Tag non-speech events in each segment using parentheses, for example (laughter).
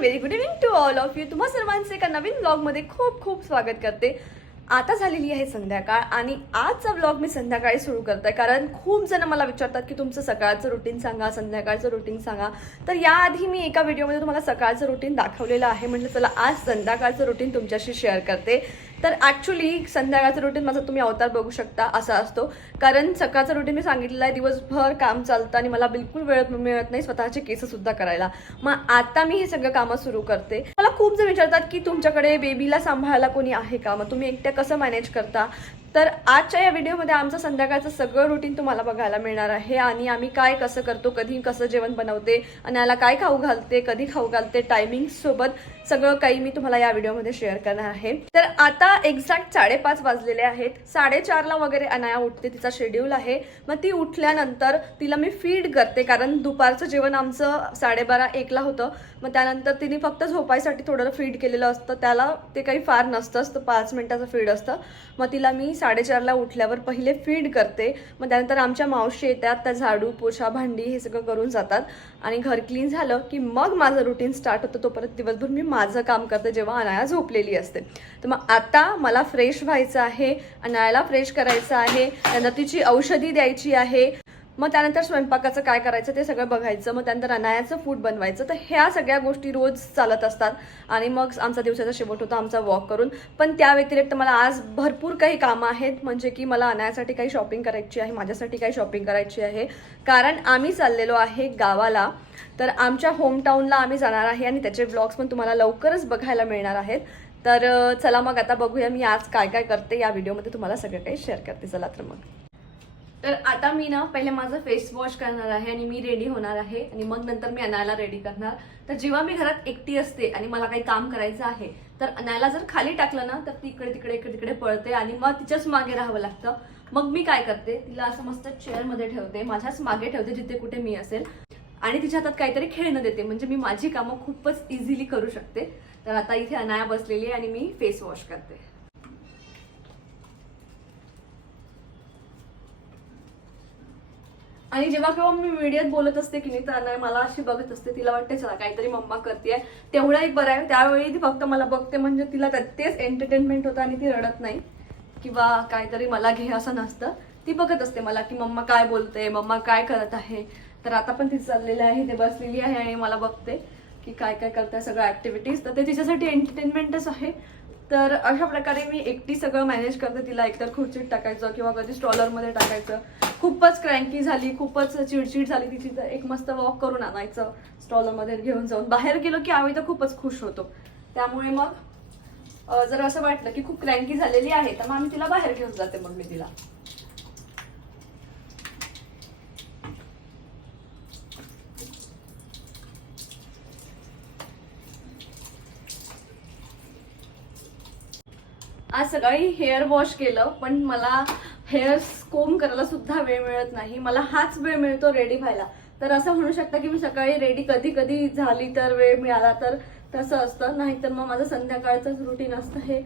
Very good evening to all of you तुम्हा सर्वांचे एका नवीन ब्लॉगमध्ये खूप खूप स्वागत करते. आता झालेली आहे संध्याकाळ आणि आजचा ब्लॉग मी संध्याकाळी सुरू करते कारण खूप जण मला विचारतात की तुमचं सकाळचं रुटीन सांगा संध्याकाळचं रुटीन सांगा. तर याआधी मी एका व्हिडिओमध्ये तुम्हाला सकाळचं रुटीन दाखवलेलं आहे. म्हणजे चला आज संध्याकाळचं रुटीन तुमच्याशी शेअर करते. तर ॲक्च्युली संध्याकाळचं रुटीन माझं तुम्ही अवतार बघू शकता असा असतो. कारण सकाळचं रुटीन मी सांगितलेलं आहे दिवसभर काम चालतं आणि मला बिलकुल वेळ मिळत नाही स्वतःचे केस सुद्धा करायला. मग आता मी हे सगळं कामं सुरू करते. मला खूप जण विचारतात की तुमच्याकडे बेबीला सांभाळायला कोणी आहे का? मग तुम्ही एकट्या कसं मॅनेज करता? तर आजच्या या व्हिडिओमध्ये आमचं संध्याकाळचं सगळं रुटीन तुम्हाला बघायला मिळणार आहे. आणि आम्ही काय कसं करतो कधी कसं जेवण बनवते आणि याला काय खाऊ घालते कधी खाऊ घालते टायमिंग सोबत सगळं काही मी तुम्हाला या व्हिडिओमध्ये शेअर करणार आहे. तर आता एक्झॅक्ट साडेपाच वाजलेले आहेत. साडेचारला वगैरे अनाया उठते तिचा शेड्यूल आहे. मग ती उठल्यानंतर तिला मी फीड करते कारण दुपारचं जेवण आमचं साडेबारा एकला होतं. मग त्यानंतर तिने फक्त झोपायसाठी थोडं फीड केलेलं असतं. त्याला ते काही फार नसतं असतं पाच मिनिटाचं फीड असतं. मग तिला मी साडेचारला उठल्यावर पहिले फीड करते. मग त्यानंतर आमच्या मावशी येतात त्या झाडू पोछा भांडी हे सगळं करून जातात. आणि घर क्लीन झालं की मग माझं रुटीन स्टार्ट होतं. तो परत दिवसभर मी माझं काम करते जेव्हा अनाया झोपलेली असते. तर मग आता मला फ्रेश व्हायचं आहे अनायाला फ्रेश करायचं आहे त्यांना तिची औषधी द्यायची आहे. मग त्यानंतर स्वयंपाकाचं काय करायचं ते सगळं बघायचं मग त्यानंतर अनायाचं फूड बनवायचं. तर ह्या सगळ्या गोष्टी रोज चालत असतात. आणि मग आमचा दिवसाचा शेवट होता आमचा वॉक करून. पण त्या व्यतिरिक्त मला आज भरपूर काही कामं आहेत. म्हणजे की मला अनायासाठी काही शॉपिंग करायची आहे माझ्यासाठी काही शॉपिंग करायची आहे. कारण आम्ही चाललेलो आहे गावाला. तर आमच्या होमटाऊनला आम्ही जाणार आहे आणि त्याचे ब्लॉग्स पण तुम्हाला लवकरच बघायला मिळणार आहेत. तर चला मग आता बघूया मी आज काय काय करते या व्हिडिओमध्ये तुम्हाला सगळं काही शेअर करते. चला तर मग. तर आता मी ना पहिले माझं फेस वॉश करणार आहे आणि मी रेडी होणार आहे आणि मग नंतर मी अनायला रेडी करणार. तर जेव्हा मी घरात एकटी असते आणि मला काही काम करायचं आहे तर अनायला जर खाली टाकलं ना तर ती इकडे तिकडे इकडे तिकडे पळते आणि मग तिच्याच मागे राहावं लागतं. मग मी काय करते तिला असं मस्त चेअरमध्ये ठेवते माझ्याच मागे ठेवते जिथे कुठे मी असेल. आणि तिच्या हातात काहीतरी खेळणं देते म्हणजे मी माझी कामं खूपच इझिली करू शकते. तर आता इथे अनाया बसलेली आहे आणि मी फेस वॉश करते. आणि जेव्हा केव्हा मी व्हिडिओत बोलत असते की नाही तर नाही मला अशी बघत असते तिला वाटते चला काहीतरी मम्मा करते तेवढा एक बरं आहे. त्यावेळी ती फक्त मला बघते म्हणजे तिला तेच एंटरटेनमेंट होतं आणि ती रडत नाही. किंवा काहीतरी मला घे असं नसतं. ती बघत असते मला की मम्मा काय बोलते मम्मा काय करत आहे. तर आता पण ती चाललेली आहे ते बसलेली आहे आणि मला बघते की काय काय करते सगळं ऍक्टिव्हिटीज तर ते तिच्यासाठी एंटरटेनमेंटच आहे. तर अशा प्रकारे मी एकटी सगळं मॅनेज करते. तिला एकतर खुर्चीत टाकायचं किंवा कधी स्ट्रॉलरमध्ये टाकायचं. खूपच क्रँकी झाली खूपच चिडचिड झाली तिची. तर एक मस्त वॉक करून आणायचं स्ट्रॉलरमध्ये घेऊन जाऊन. बाहेर गेलो की आम्ही तर खूपच खुश होतो. त्यामुळे मग जर असं वाटलं की खूप क्रँकी झालेली आहे तर मग आम्ही तिला बाहेर घेऊन जाते मग मी तिला. आज सकाळी हेअर वॉश केलं पण मला हेअर कोम करायला सुद्धा वेळ मिळत नाही. मला हाच वेळ मिळतो रेडी व्हायला. तर असं म्हणू शकता की मी सकाळी रेडी कधी कधी झाली तर वेळ मिळाला तर तसं असतं. नाहीतर मग माझं संध्याकाळचंच रुटीन असतं हे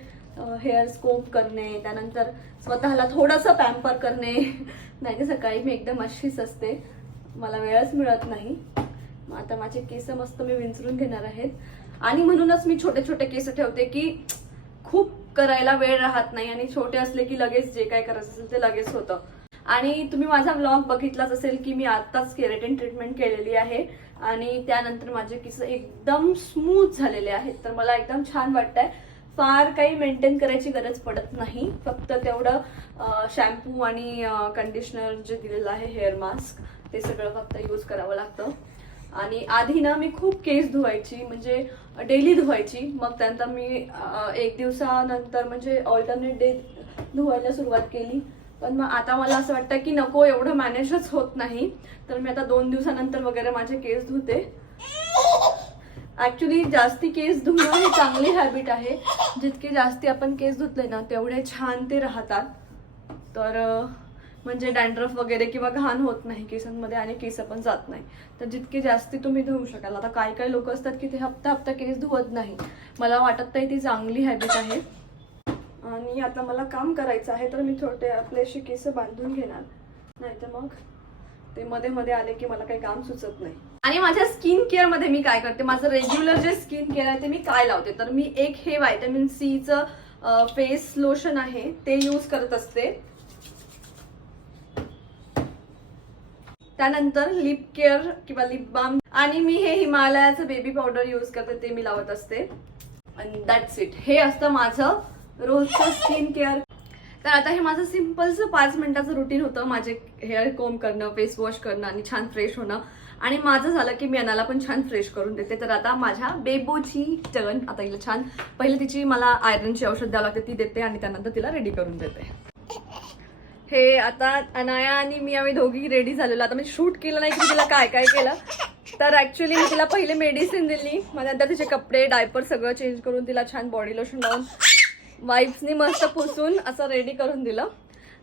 हेअर स्कोप करणे त्यानंतर स्वतःला थोडंसं पॅम्पर करणे. नाही तर सकाळी मी एकदम अशीच असते. मला वेळच मिळत नाही. मग आता माझे केस मस्त मी विंचरून घेणार आहेत. आणि म्हणूनच मी छोटे छोटे केस ठेवते की खूप करायला वेळ राहत नाही आणि छोटे असले की लगेच जे काय करायचं असेल ते लगेच होतं. आणि तुम्ही माझा ब्लॉग बघितलाच असेल की मी आत्ताच केरेटिन ट्रीटमेंट केलेली आहे. आणि त्यानंतर माझे केस एकदम स्मूथ झालेले आहेत. तर मला एकदम छान वाटतंय. फार काही मेंटेन करायची गरज पडत नाही. फक्त तेवढं शॅम्पू आणि कंडिशनर जे दिलेलं आहे हेअर मास्क ते सगळं फक्त यूज करावं लागतं. आणि आधी ना मी खूप केस धुवायची म्हणजे डेली धुवायची. मग त्यानंतर मी एक दिवसानंतर म्हणजे ऑल्टरनेट डे धुवायला सुरुवात केली. पण मग आता मला असं वाटतं की नको एवढं मॅनेजच होत नाही. तर मी आता दोन दिवसानंतर वगैरे माझे केस धुते. ऍक्च्युली जास्ती केस धुणं ही चांगली हॅबिट आहे. जितके जास्ती आपण केस धुतले ना तेवढे छान ते राहतात. तर म्हणजे डॅन्ड्रफ वगैरे किंवा घाण होत नाही केसांमध्ये आणि केस पण जात नाही. तर जितके जास्ती तुम्ही धुवू शकाल आता काय काय लोक असतात की ते हप्ता हप्ता केस धुवत नाही. मला वाटत नाही ती चांगली हॅबिट आहे. आणि आता मला काम करायचं आहे तर मी थोडे आपले असे केस बांधून घेणार. नाही तर मग ते मध्ये मध्ये आले की मला काही काम सुचत नाही. आणि माझ्या स्किन केअरमध्ये मी काय करते? माझं रेग्युलर जे स्किन केअर आहे ते मी काय लावते? तर मी एक हे व्हायटमिन सीचं फेस लोशन आहे ते यूज करत असते. त्यानंतर लिप केअर किंवा लिप बाम आणि मी हे हिमालयाचं बेबी पावडर यूज करते ते मी लावत असते. आणि दॅट्स इट हे असतं माझं रोजचं स्किन केअर तर आता हे माझं सिम्पलचं पाच मिनिटाचं रुटीन होतं. माझे हेअर कोम करणं फेस वॉश करणं आणि छान फ्रेश होणं. आणि माझं झालं की मी अनाला पण छान फ्रेश करून देते. तर आता माझ्या बेबोची टर्न आता हिला छान पहिले तिची मला आयरनची औषध द्यावं लागते ती देते आणि त्यानंतर तिला रेडी करून देते. हे आता अनाया आणि मी आम्ही दोघी रेडी झालेलो. आता मी शूट केलं नाही की तिला काय काय केलं. तर ऍक्च्युली मी तिला पहिले मेडिसिन दिली. मग नंतर तिचे कपडे डायपर सगळं चेंज करून तिला छान बॉडी लोशन लावून वाईफ्सनी मस्त पुसून असं रेडी करून दिलं.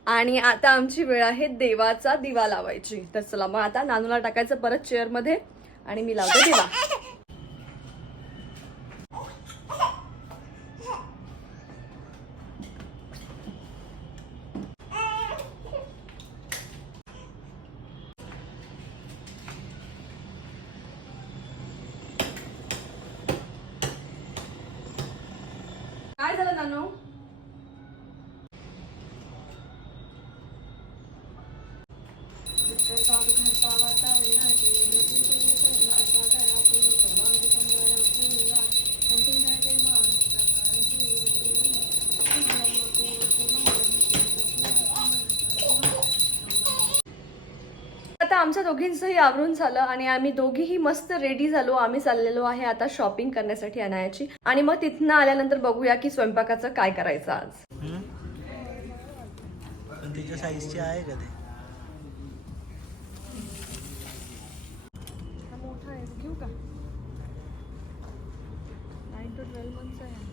आणि आता आमची वेळ आहे देवाचा दिवा लावायची. तर चला मग आता नानूला टाकायचं परत चेअरमध्ये आणि मी लावते दिवा. काय आमच्या दोघींचंही आवरून झालं आणि आम्ही दोघीही मस्त रेडी झालो. आम्ही चाललेलो आहे आता शॉपिंग करण्यासाठी अनायाची. आणि मग तिथनं आल्यानंतर बघूया की स्वयंपाकाचं काय करायचं आज. तिच्या साईजची आहे का ते? मोठा आहे. घेऊ का? नाईन टू ट्वेल्व मंथचा आहे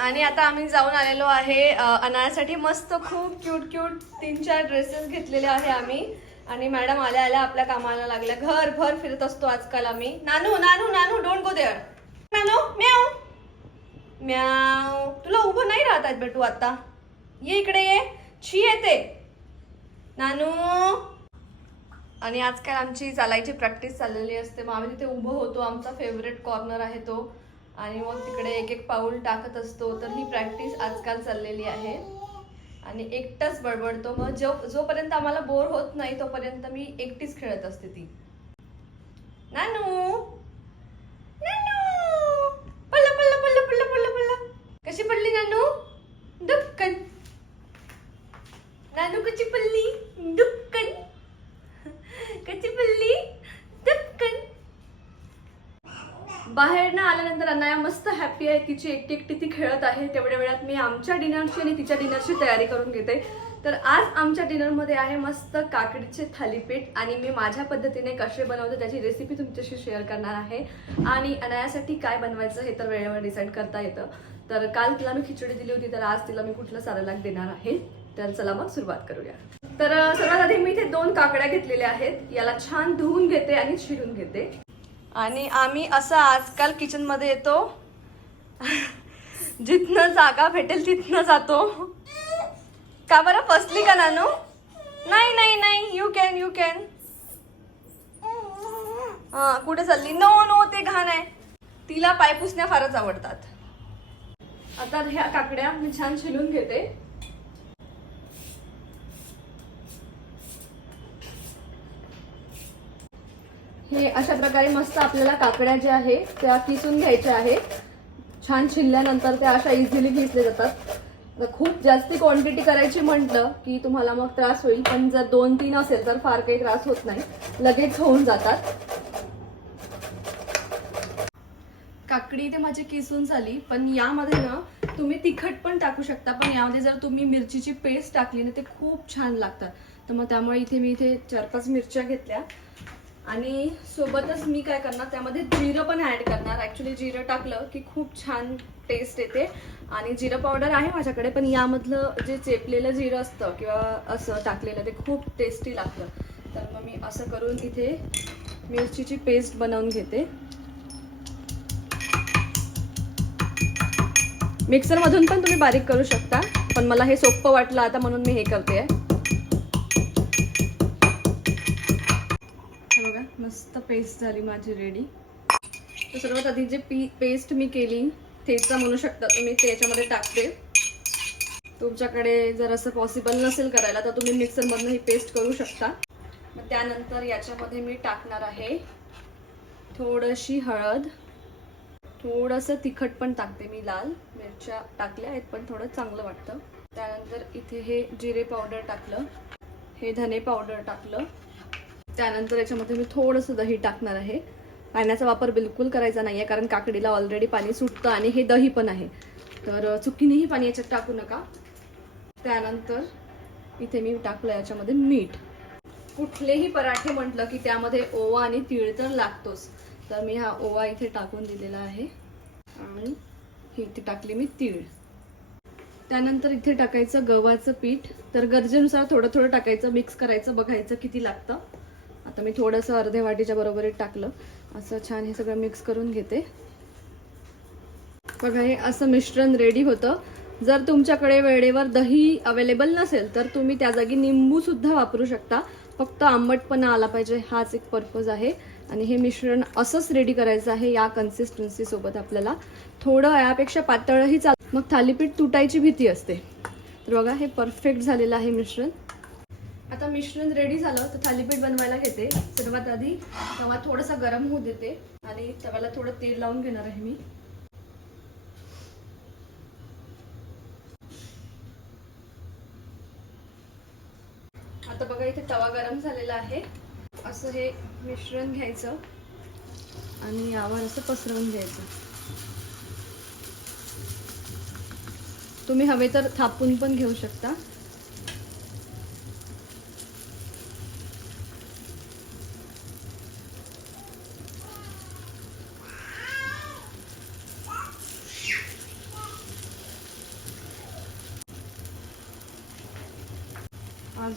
आणि आता आम्ही जाऊन आलेलो आहे अनारसाठी मस्त खूप क्यूट क्यूट तीन चार ड्रेसेस घेतलेले आहे आम्ही. आणि मॅडम आल्या आल्या आपल्या कामाला लागल्या. घर भर फिरत असतो आजकाल आम्ही. नानू नानू नानू डोंट गो देअर नानू म्याव म्याव तुला उभं नाही राहत आहेत बेटू आता. ये इकडे ये. छी येते. नानू. आणि आजकाल आमची चालायची प्रॅक्टिस चाललेली असते. मग आम्ही तिथे उभं होतो. आमचा फेवरेट कॉर्नर आहे तो. आणि मग तिकडे एक एक पाऊल टाकत असतो तर ही प्रॅक्टिस आजकाल चाललेली आहे. आणि एकटाच बडबडतो मग जो जोपर्यंत आम्हाला बोर होत नाही तोपर्यंत मी एकटीच खेळत असते ती. नानू! नानू! पल्ला पल्ला पल्ला पल्ला पल्ला पल्ला. कशी पडली नानू? दुपकन. नानू कशी पडली डुक्कन कशी पडली डुक्कन बाहेरनं आल्यानंतर अनाया मस्त हॅपी आहे. तिची एकटी एकटी ती खेळत आहे. तेवढ्या वेळात मी आमच्या डिनरची आणि तिच्या डिनरची तयारी करून घेते. तर आज आमच्या डिनरमध्ये आहे मस्त काकडीचे थालीपीठ आणि मी माझ्या पद्धतीने कसे बनवते त्याची रेसिपी तुमच्याशी शेअर करणार आहे. आणि अनायासाठी काय बनवायचं हे तर वेळेवर डिसाईड करता येतं. तर काल तिला मी खिचडी दिली होती तर आज तिला मी कुठलं सारलाग देणार आहे. तर चला मग सुरुवात करूया. तर सर्वात आधी मी इथे दोन काकड्या घेतलेल्या आहेत. याला छान धुवून घेते आणि चिरून घेते. आणि आम्ही असं आजकाल किचनमध्ये येतो. जिथनं जागा भेटेल तिथनं जातो. का बरं? फसली का नानू? नाही नाही नाही. यू कॅन यू कॅन हा कुठे चालली? नो नो ते घाण आहे. तिला पाय पुसण्या फारच आवडतात. आता ह्या काकड्या मी छान शिलून घेते. हे अशा प्रकारे मस्त आपल्याला काकड्या ज्या आहे त्या किसून घ्यायच्या आहे. छान शिरल्यानंतर त्या अशा इझिली घेतल्या जातात. खूप जास्ती क्वांटिटी करायची म्हटलं की तुम्हाला मग त्रास होईल पण जर दोन तीन असेल तर फार काही त्रास होत नाही. लगेच होऊन जातात. काकडी ते माझी किसून झाली पण यामध्ये ना तुम्ही तिखट पण टाकू शकता पण यामध्ये जर तुम्ही मिरचीची पेस्ट टाकली ना ते खूप छान लागतात. तर मग त्यामुळे इथे मी इथे चार पाच मिरच्या घेतल्या. आणि सोबतच मी काय करणार त्यामध्ये जिरं पण ॲड करणार. ॲक्च्युली जिरं टाकलं की खूप छान टेस्ट येते. आणि जिरं पावडर आहे माझ्याकडे पण यामधलं जे चेपलेलं जिरं असतं किंवा असं टाकलेलं ते खूप टेस्टी लागतं. तर मग मी असं करून इथे मिरचीची पेस्ट बनवून घेते. मिक्सरमधून पण तुम्ही बारीक करू शकता पण मला हे सोपं वाटलं आता म्हणून मी हे करते आहे मस्त पेस्ट झाली माझी रेडी तर सर्वात आधी जे पी पेस्ट मी केली ठेचा म्हणू शकता तुम्ही ते याच्यामध्ये टाकते. तुमच्याकडे जर असं पॉसिबल नसेल करायला तर तुम्ही मिक्सरमधनं ही पेस्ट करू शकता. मग त्यानंतर याच्यामध्ये मी टाकणार आहे थोडीशी हळद. थोडंसं तिखट पण टाकते मी लाल मिरच्या टाकल्या आहेत पण थोडं चांगलं वाटतं. त्यानंतर इथे हे जिरे पावडर टाकलं. हे धने पावडर टाकलं. त्यानंतर याच्यामध्ये मी थोडंसं दही टाकणार आहे. पाण्याचा वापर बिलकुल करायचा नाही आहे कारण काकडीला ऑलरेडी पाणी सुटतं आणि हे दही पण आहे. तर चुकीनेही पाणी याच्यात टाकू नका. त्यानंतर इथे मी टाकलं याच्यामध्ये मीठ. कुठलेही पराठे म्हटलं की त्यामध्ये ओवा आणि तीळ तर लागतोच. तर मी हा ओवा इथे टाकून दिलेला आहे. आणि ही इथे टाकली मी तीळ. त्यानंतर इथे टाकायचं गव्हाचं पीठ. तर गरजेनुसार थोडं थोडं टाकायचं मिक्स करायचं बघायचं किती लागतं. आता मी थोडंसं अर्ध्या वाटीच्या बरोबरीत टाकलं. असं छान हे सगळं मिक्स करून घेते. बघा हे असं मिश्रण रेडी होतं. जर तुमच्याकडे वेळेवर दही अवेलेबल नसेल तर तुम्ही त्या जागी निंबू सुद्धा वापरू शकता. फक्त आंबटपणा आला पाहिजे हाच एक पर्पज आहे. आणि हे मिश्रण असंच रेडी करायचं आहे या कन्सिस्टन्सी सोबत आपल्याला. थोडं यापेक्षा पातळही चाल मग थालीपीठ तुटायची भीती असते. तर बघा हे परफेक्ट झालेलं आहे मिश्रण. आता मिश्रण रेडी झालं तर थालीपीठ बनवायला घेते. सर्वात आधी तवा थोडासा गरम होऊ देते आणि तव्याला थोडं तेल लावून घेणार आहे मी. आता बघा इथे तवा गरम झालेला आहे. असं हे मिश्रण घ्यायचं आणि यावर असं पसरवून घ्यायचं. तुम्ही हवे तर थापून पण घेऊ शकता.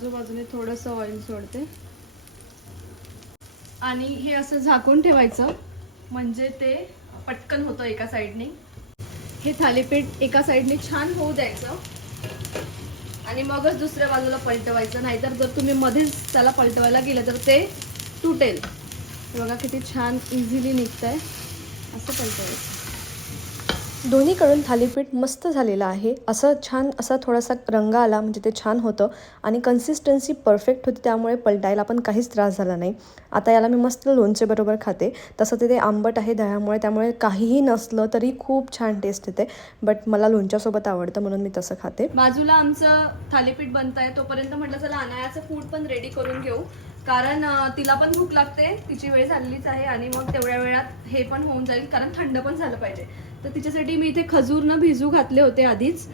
आजूबाजूने थोडंसं ऑइल सोडते. आणि हे असं झाकून ठेवायचं. म्हणजे ते पटकन होतं एका साईडने हे थालीपीठ एका साईडने छान होऊ द्यायचं. आणि मगच दुसऱ्या बाजूला पलटवायचं. नाहीतर जर तुम्ही मध्येच त्याला पलटवायला गेलं तर ते तुटेल. बघा किती छान इझिली निघत आहे असं पलटवायचं. दोन्हीकडून थालीपीठ मस्त झालेलं आहे. असं छान असा थोडासा रंग आला म्हणजे ते छान होतं आणि कन्सिस्टन्सी परफेक्ट होती त्यामुळे पलटायला पण काहीच त्रास झाला नाही. आता याला मी मस्त लोणचेबरोबर खाते. तसं तिथे आंबट आहे दह्यामुळे त्यामुळे काहीही नसलं तरी खूप छान टेस्ट येते. बट मला लोणच्यासोबत आवडतं म्हणून मी तसं खाते. बाजूला आमचं थालीपीठ बनत आहे तोपर्यंत म्हटलं चला अनायाचं फूड पण रेडी करून घेऊ. कारण तिला पण भूक लागते. तिची वेळ झालेलीच आहे आणि मग तेवढ्या वेळात हे पण होऊन जाईल कारण थंड पण झालं पाहिजे. तर तिच्यासाठी मी इथे खजूर न भिजू घातले होते आधीच.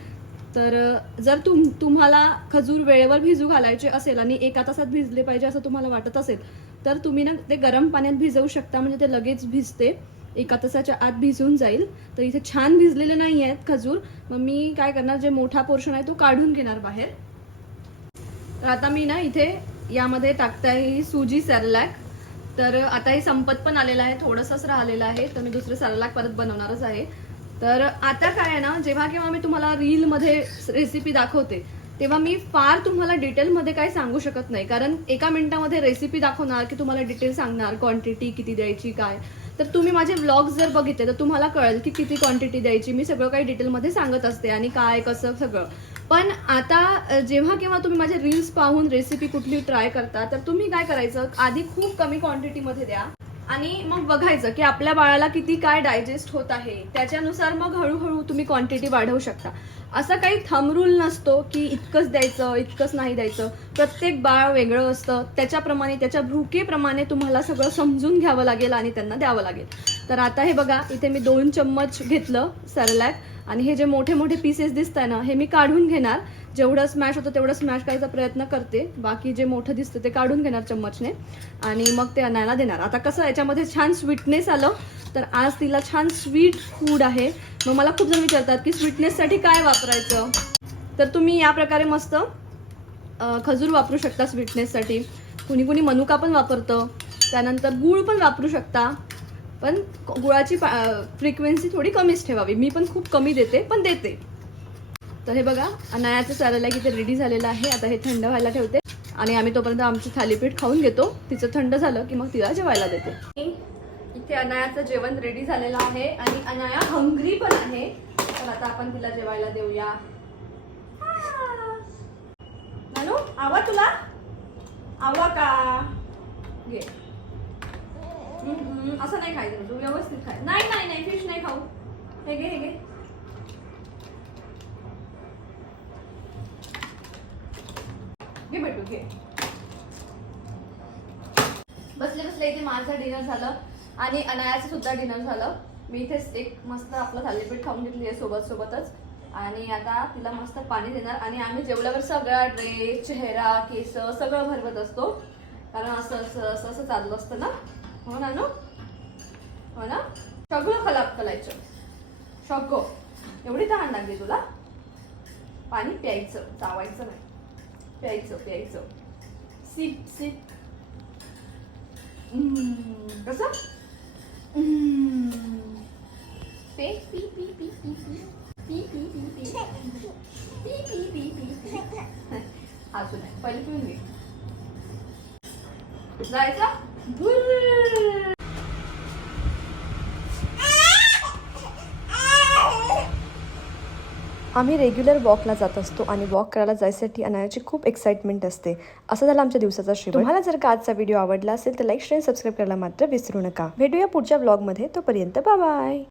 तर जर तुम तुम्हाला खजूर वेळेवर भिजू घालायचे असेल आणि एका तासात भिजले पाहिजे असं तुम्हाला वाटत असेल तर तुम्ही ना ते गरम पाण्यात भिजवू शकता म्हणजे ते लगेच भिजते. एका तासाच्या आत भिजून जाईल. तर इथे छान भिजलेले नाही आहेत खजूर. मग मी काय करणार जे मोठा पोर्शन आहे तो काढून घेणार बाहेर. तर आता मी ना इथे यामध्ये टाकताय ही सुजी सॅरलॅक. तर आता हे संपत पण आलेलं आहे थोडंसंच राहिलेलं आहे तर मी दुसरं सॅरलॅक परत बनवणारच आहे. तर आता काय आहे ना जेव्हा केव्हा मी तुम्हाला रीलमध्ये रेसिपी दाखवते तेव्हा मी फार तुम्हाला डिटेलमध्ये काय सांगू शकत नाही. कारण एका मिनिटामध्ये रेसिपी दाखवणार की तुम्हाला डिटेल सांगणार क्वांटिटी किती द्यायची काय. तर तुम्ही माझे व्लॉग्स जर बघितले तर तुम्हाला कळेल की किती क्वांटिटी द्यायची. मी सगळं काही डिटेलमध्ये सांगत असते आणि काय कसं सगळं. पण आता जेव्हा केव्हा तुम्ही माझे रील्स पाहून रेसिपी कुठली ट्राय करता तर तुम्ही काय करायचं? आधी खूप कमी क्वांटिटीमध्ये द्या. आणि मग बघायचं की आपल्या बाळाला किती काय डायजेस्ट होत आहे. त्याच्यानुसार मग हळूहळू तुम्ही क्वांटिटी वाढवू शकता. असा काही थमरूल नसतो की इतकंच द्यायचं इतकंच नाही द्यायचं. प्रत्येक बाळ वेगळं असतं. त्याच्याप्रमाणे त्याच्या भूकेप्रमाणे तुम्हाला सगळं समजून घ्यावं लागेल आणि त्यांना द्यावं लागेल. तर आता हे बघा इथे मी दोन चम्मच घेतलं सरलॅक आणि हे जे मोठे मोठे पीसेस दिसत आहे ना हे मी काढून घेणार. जेवढं स्मॅश होतं तेवढं स्मॅश करायचा प्रयत्न करते. बाकी जे मोठं दिसतं ते काढून घेणार चम्मचने. आणि मग ते आणायला देणार. आता कसं याच्यामध्ये छान स्वीटनेस आलं तर आज तिला छान स्वीट फूड आहे. मग मला खूप जण विचारतात की स्वीटनेससाठी काय वापरायचं? तर तुम्ही या प्रकारे मस्त खजूर वापरू शकता स्वीटनेससाठी कुणी कुणी मनुका पण वापरतं. त्यानंतर गूळ पण वापरू शकता. पण गुळाची फ्रिक्वेन्सी थोडी कमीच ठेवावी. मी पण खूप कमी देते पण देते. तर हे बघा अनायाचं चालायला की ते रेडी झालेलं आहे. आता हे थंड व्हायला ठेवते. आणि आम्ही तोपर्यंत आमचं थालीपीठ खाऊन घेतो. तिचं थंड झालं की मग तिला जेवायला देते. इथे अनायाचं जेवण रेडी झालेलं आहे. आणि अनाया हंग्री पण आहे. तर आता आपण तिला जेवायला देऊया. आवा तुला? आवा का? घे. असं नाही खायचं तू व्यवस्थित खाय नाही नाही नाही फिश नाही खाऊ. हे घे हे घे. घे भेटू घे. बसले बसले इथे माझं डिनर झालं आणि अनायाचं सुद्धा डिनर झालं. मी इथेच एक मस्त आपलं थालीपीठ खाऊन घेतली आहे सोबत सोबतच. आणि आता तिला मस्त पाणी देणार. आणि आम्ही जेवल्यावर सगळा ड्रेस चेहरा केस सगळं भरवत असतो. कारण असं असं असं असं चाललं असतं ना? हो ना नो? हो ना? सगळं खलाप करायचं. सगळं. एवढी तहान लागली तुला? पाणी प्यायचं चावायचं नाही. प्यायचं प्यायचं. Sip sip. कसं? हम्म. पे पी पी पी पी पी. पी पी पी पी. (laughs) पी पी पी पी पी. (laughs) अजून नाही पहिले पिऊन घे. जायचं? आम्ही रेग्युलर वॉकला जात असतो आणि वॉक करायला जायसाठी अनायाची खूप एक्साइटमेंट असते. असं झालं आमच्या दिवसाचा शेवट. तुम्हाला जर का आजचा व्हिडिओ आवडला असेल तर लाईक शेअर सबस्क्राईब करायला मात्र विसरू नका. भेटूया पुढच्या ब्लॉगमध्ये तोपर्यंत बाय